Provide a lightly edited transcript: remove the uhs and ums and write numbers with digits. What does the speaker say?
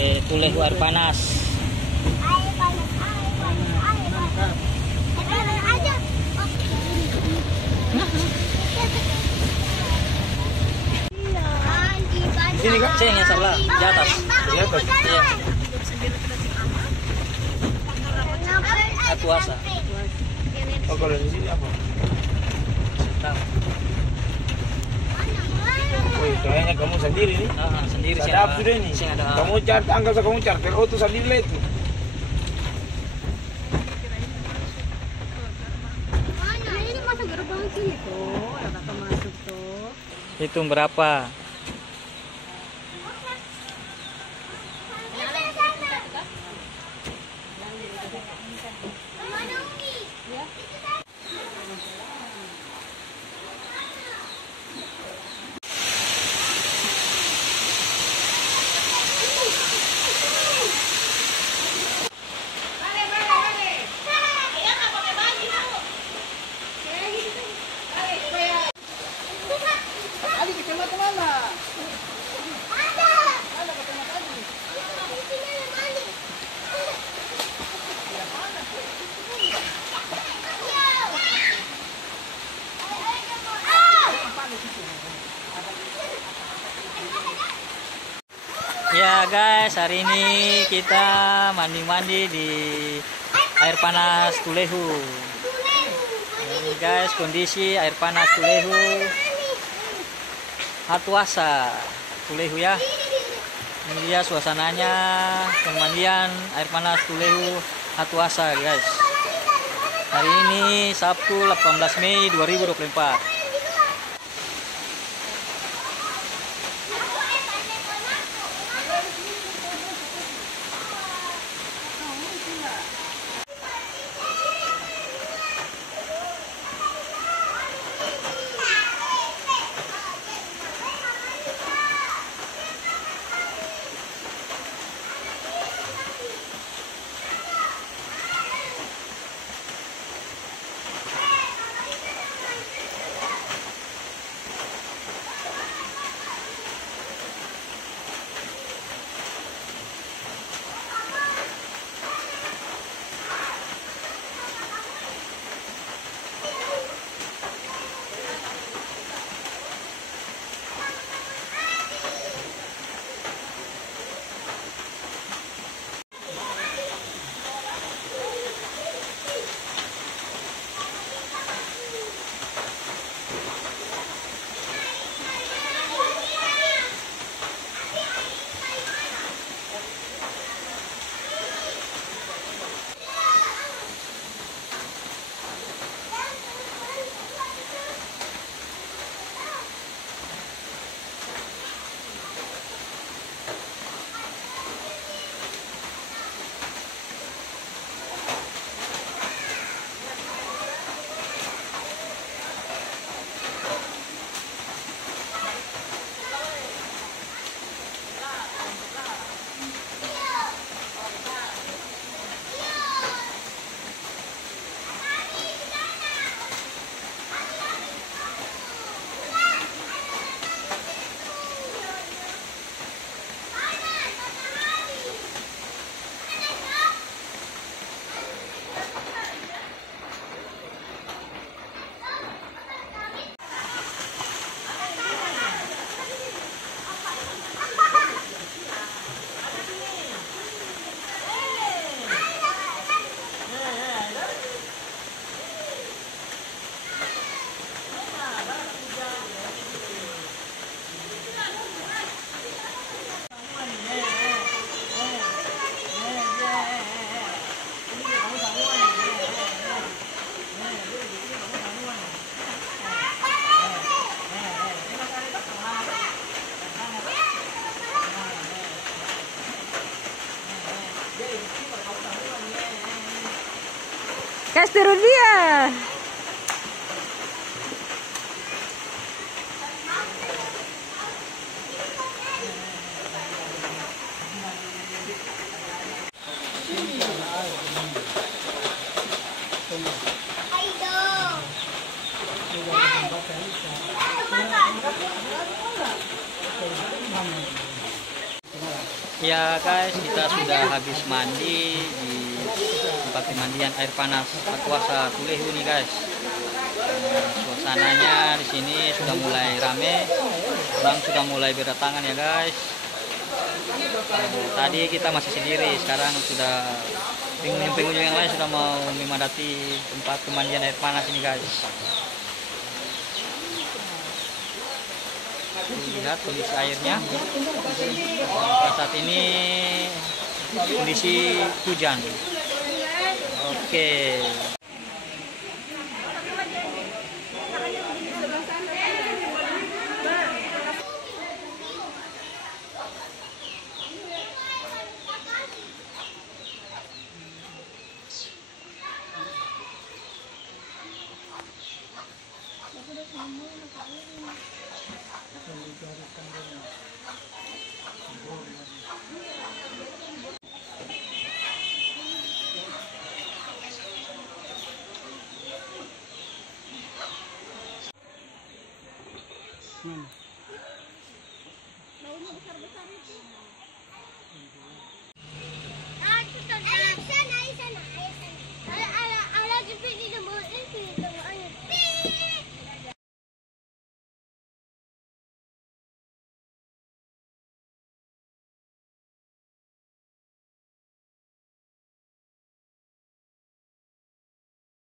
Tulehu air panas. Sini kak? Sini yang sebelah di atas. Di atas. Iya. Hatuasa. Oh kalau di sini apa? Nah, Wih, kayaknya kamu sendiri nih. sendiri sih. Sadap sudah ini. Sih ada. Kamu cari, anggap kamu charter auto sendiri lah itu. Ini masuk gerbang sini tuh, ada kakak masuk tuh. Hitung berapa? Ya guys, hari ini kita mandi-mandi di air panas Tulehu. Ini guys kondisi air panas Tulehu Hatuasa Tulehu ya. Ini dia suasananya pemandian air panas Tulehu Hatuasa guys. Hari ini Sabtu 18 Mei 2024. Kas turun dia. Ya guys, kita sudah habis mandi di tempat pemandian air panas Aquasa Tulehu nih guys. Suasananya di sini sudah mulai rame, orang sudah mulai berdatangan ya guys. Tadi kita masih sendiri, sekarang sudah pengunjung yang lain sudah mau memadati tempat pemandian air panas ini guys. Lihat kondisi airnya. Saat ini kondisi hujan. Oke. Baunya besar-besar itu. Ayo sana, ayo sana, ayo sana. Ala jepit di mulut itu.